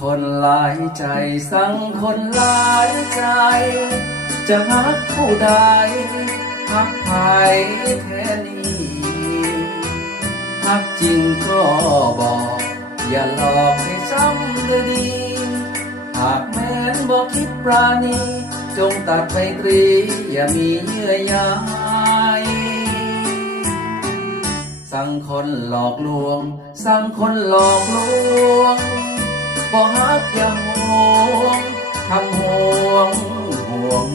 คนหลายใจ สั่งคนหลายใจ จะพักผู้ใดพักใครแค่นี้พักจริงก็บอก อย่าหลอกให้ซ้ำเลยดี หากแม้นบอกคิดปราณี จงตัดไมตรี อย่ามีเยื่อใยสั่งคนหลอกลวง สั่งคนหลอกลวง บอกฮักอย่าห่วงทำห่วงห่วง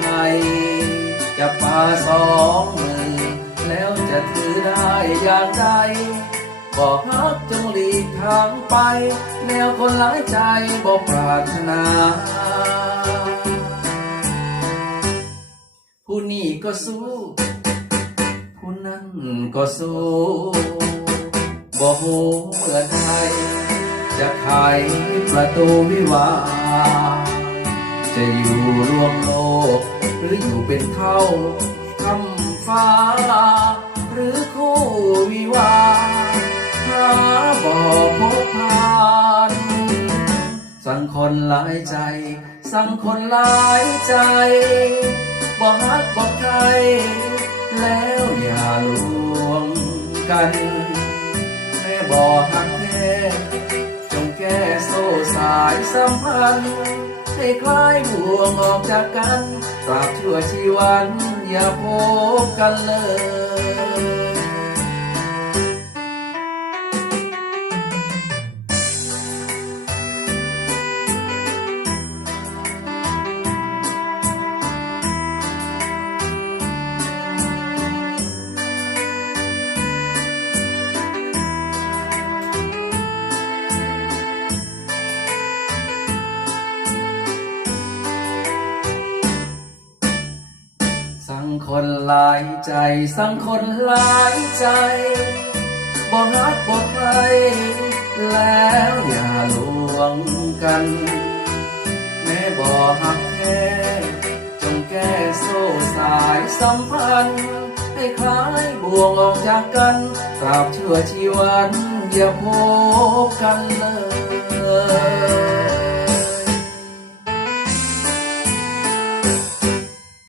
ใยจะปาสองมือแล้วจะถือได้อย่างใดบอกฮักจงหลีกทางไป แนวคนหลายใจบอกปรารถนา ผู้นี้ก็สู้ ผู้นั้นก็สู้บอกโหเมื่อไทย จะไขประตูวิวา จะอยู่รวมโลก หรืออยู่เป็นเท่าคำฟ้า หรือคู่วิวาหาบอพบผ่านสั่งคนหลายใจ สั่งคนหลายใจบอกฮักบอกใครแล้วอย่าลวงกันแม่บ สัมพันธ์ให้คลายห่วงออกจากกันตราบชั่วชีวัน อย่าพบกันเลย คนหลายใจสังคนหลายใจบอกรักบอกใครแล้วอย่าลวงกัน แม่บอกหักแท้จงแก้โซ่สายสัมพันธ์ให้คล้ายบ่วงออกจากกันตราบชั่วชีวันอย่าพบกันเลย